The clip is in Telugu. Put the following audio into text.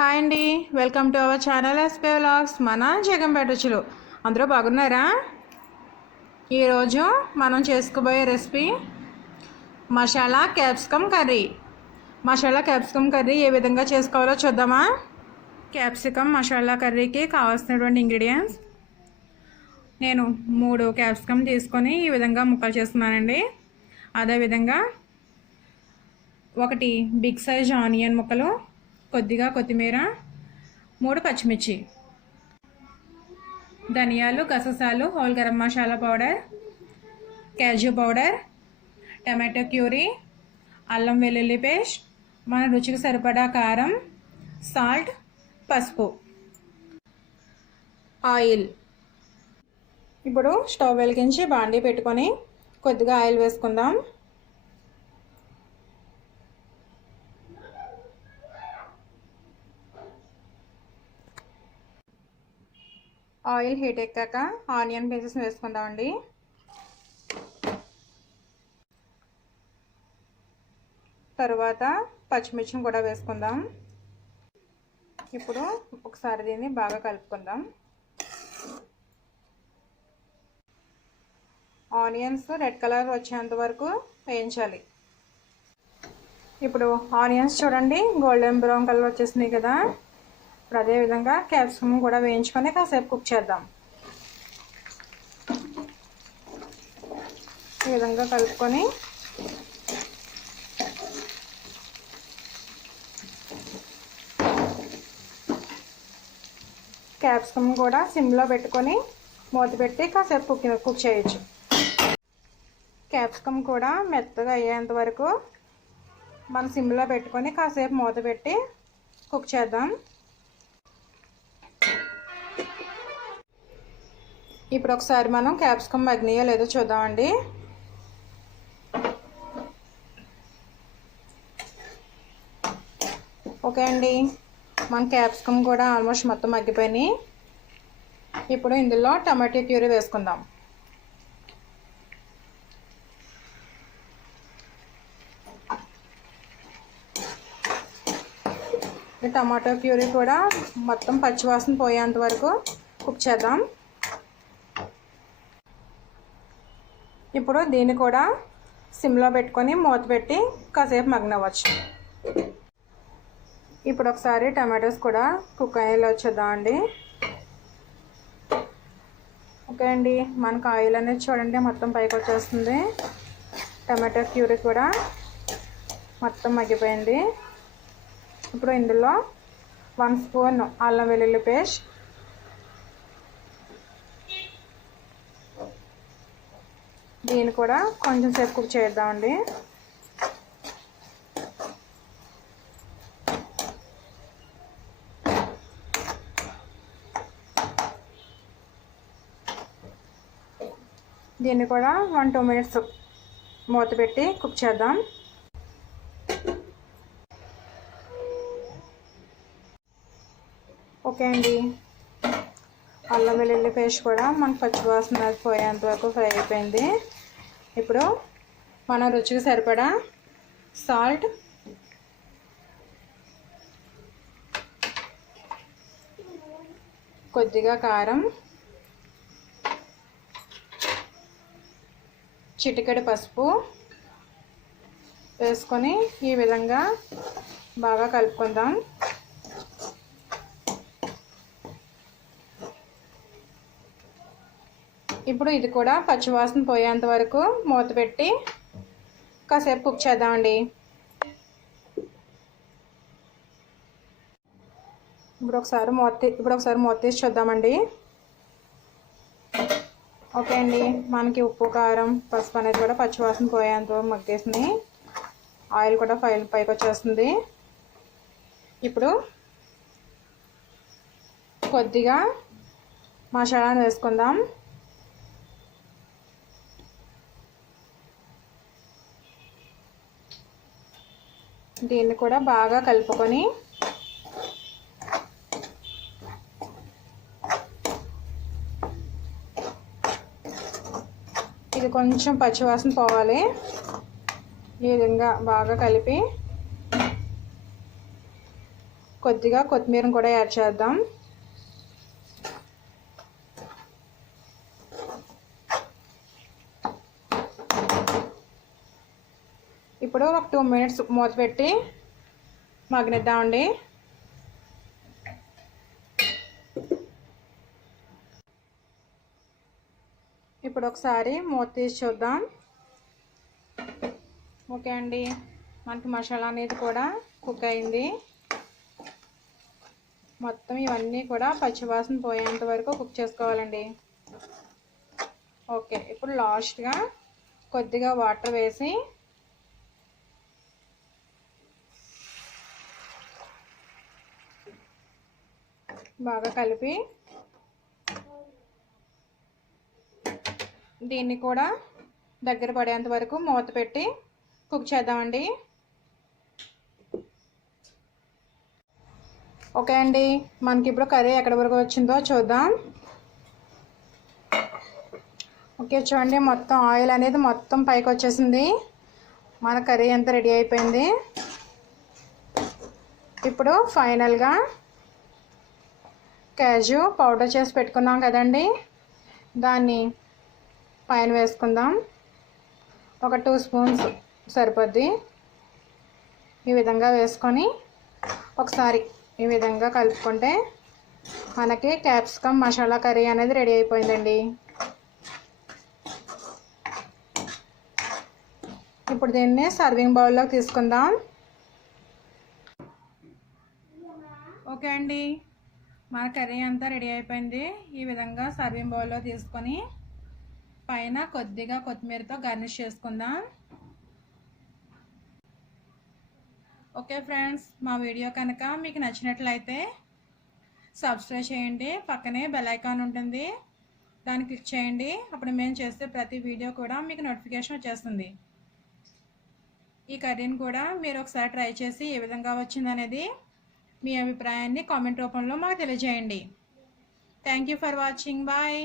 హాయ్ అండి. Welcome to our channel SP vlogs. మన జగంపేట రుచులు. అందరూ బాగున్నారా? ఈరోజు మనం చేసుకోబోయే recipe masala capsicum curry. Masala capsicum curry ఏ విధంగా చేసుకోవాలో చూద్దామా? క్యాప్సికమ్ మసాలా కర్రీకి కావాల్సినటువంటి ఇంగ్రీడియంట్స్ నేను మూడు క్యాప్సికమ్ తీసుకొని ఈ విధంగా ముక్కలు చేస్తున్నానండి. అదేవిధంగా ఒకటి బిగ్ సైజ్ ఆనియన్ ముక్కలు కొద్దిగా కొత్తిమీర మూడు పచ్చిమిర్చి ధనియాలు గససాలు whole garam masala powder cashew powder tomato puree అల్లం వెల్లుల్లి పేస్ట్ మన రుచికి సరిపడా కారం సాల్ట్ పసుపు ఆయిల్. ఇప్పుడు స్టవ్ వెలిగించి బాండీ పెట్టుకొని కొద్దిగా ఆయిల్ వేసుకుందాం. ఆయిల్ హీట్ ఎక్కాక ఆనియన్ పీసెస్ వేసుకుందామండి. తరువాత పచ్చిమిర్చిని కూడా వేసుకుందాం. ఇప్పుడు ఒకసారి దీన్ని బాగా కలుపుకుందాం. ఆనియన్స్ రెడ్ కలర్ వచ్చేంత వరకు వేయించాలి. ఇప్పుడు ఆనియన్స్ చూడండి గోల్డెన్ బ్రౌన్ కలర్ వచ్చేసినాయి కదా. ఇప్పుడు అదేవిధంగా క్యాప్సికమ్ కూడా వేయించుకొని కాసేపు కుక్ చేద్దాం. ఈ విధంగా కలుపుకొని క్యాప్సికమ్ కూడా సిమ్లో పెట్టుకొని మూత పెట్టి కాసేపు కుక్ కుక్ చేయొచ్చు. క్యాప్సికమ్ కూడా మెత్తగా అయ్యేంత వరకు మనం సిమ్లో పెట్టుకొని కాసేపు మూత పెట్టి కుక్ చేద్దాం. ఇప్పుడు ఒకసారి మనం క్యాప్సికమ్ మగ్నియో లేదో చూద్దామండి. ఓకే అండి. మన క్యాప్సికమ్ కూడా ఆల్మోస్ట్ మొత్తం మగ్గిపోయినాయి. ఇప్పుడు ఇందులో టమాటో క్యూరీ వేసుకుందాం. టమాటో క్యూరీ కూడా మొత్తం పచ్చివాసన పోయేంత వరకు కుక్ చేద్దాం. ఇప్పుడు దీన్ని కూడా సిమ్లో పెట్టుకొని మూత పెట్టి కాసేపు మగ్గనవచ్చు ఇప్పుడు ఒకసారి టమాటోస్ కూడా కుక్ అయ్యేలా వచ్చేద్దామండి ఓకే అండి మనకు ఆయిల్ అనేది చూడండి మొత్తం పైకి వచ్చేస్తుంది. టమాటో క్యూరీ కూడా మొత్తం మగ్గిపోయింది. ఇప్పుడు ఇందులో వన్ స్పూన్ అల్లం వెల్లుల్లి పేస్ట్ దీన్ని కూడా కొంచెం సేపు కుక్ చేద్దామండి. దీన్ని కూడా వన్ టూ మినిట్స్ మూత పెట్టి కుక్ చేద్దాం. ఓకే అండి. అల్లం వెల్లుల్లి పేస్ట్ కూడా మనకు పచ్చివాసన పోయేంత వరకు ఫ్రై అయిపోయింది. ఇప్పుడు మన రుచికి సరిపడా సాల్ట్. కొద్దిగా కారం. చిటికెడు పసుపు వేసుకొని ఈ విధంగా బాగా కలుపుకుందాం. ఇప్పుడు ఇది కూడా పచ్చివాసన పోయేంత వరకు మూత పెట్టి కాసేపు కుక్ చేద్దామండి. ఇప్పుడు ఒకసారి మూత ఇప్పుడు ఒకసారి మూత తీసి చూద్దామండి. ఓకే అండి మనకి ఉప్పు కారం పసుపు అనేది కూడా పచ్చివాసన పోయేంత మగ్గేసింది. ఆయిల్ కూడా ఫైల్ పైకి వచ్చేస్తుంది. ఇప్పుడు కొద్దిగా మసాలాను వేసుకుందాం. దీన్ని కూడా బాగా కలుపుకొని ఇది కొంచెం పచ్చివాసన పోవాలి. ఈ విధంగా బాగా కలిపి కొద్దిగా కొత్తిమీరను కూడా యాడ్ చేద్దాం. ఇప్పుడు ఒక టూ మినిట్స్ మూత పెట్టి మగ్గనిద్దామండి. ఇప్పుడు ఒకసారి మూత తీసి చూద్దాం. ఓకే అండి. మనకి మసాలా అనేది కూడా కుక్ అయింది. మొత్తం ఇవన్నీ కూడా పచ్చివాసన పోయేంత వరకు కుక్ చేసుకోవాలండి. ఓకే ఇప్పుడు లాస్ట్గా కొద్దిగా వాటర్ వేసి బాగా కలిపి దీన్ని కూడా దగ్గర పడేంత వరకు మూత పెట్టి కుక్ చేద్దామండి. ఓకే అండి మనకి ఇప్పుడు కర్రీ ఎక్కడి వరకు వచ్చిందో చూద్దాం. ఓకే చూడండి మొత్తం ఆయిల్ అనేది మొత్తం పైకి వచ్చేసింది. మన కర్రీ అంతా రెడీ అయిపోయింది. ఇప్పుడు ఫైనల్గా క్యాజు పౌడర్ చేసి పెట్టుకున్నాం కదండి. దాన్ని పైన వేసుకుందాం. ఒక టూ స్పూన్స్ సరిపోద్ది. ఈ విధంగా వేసుకొని ఒకసారి ఈ విధంగా కలుపుకుంటే మనకి క్యాప్సికమ్ మసాలా కర్రీ అనేది రెడీ అయిపోయిందండి. ఇప్పుడు దీన్ని సర్వింగ్ బౌల్లోకి తీసుకుందాం. ఓకే అండి. మన కర్రీ అంతా రెడీ అయిపోయింది. ఈ విధంగా సర్వింగ్ బౌల్లో తీసుకొని పైన కొద్దిగా కొత్తిమీరతో గార్నిష్ చేసుకుందాం. ఓకే ఫ్రెండ్స్ మా వీడియో కనుక మీకు నచ్చినట్లయితే సబ్స్క్రైబ్ చేయండి. పక్కనే బెల్ ఐకాన్ ఉంటుంది. దాన్ని క్లిక్ చేయండి. అప్పుడు మేము చేస్తే ప్రతి వీడియో కూడా మీకు నోటిఫికేషన్ వచ్చేస్తుంది. ఈ కర్రీని కూడా మీరు ఒకసారి ట్రై చేసి ఏ విధంగా వచ్చిందనేది మీ అభిప్రాయాన్ని కామెంట్ రూపంలో మాకు తెలియజేయండి. Thank you for watching bye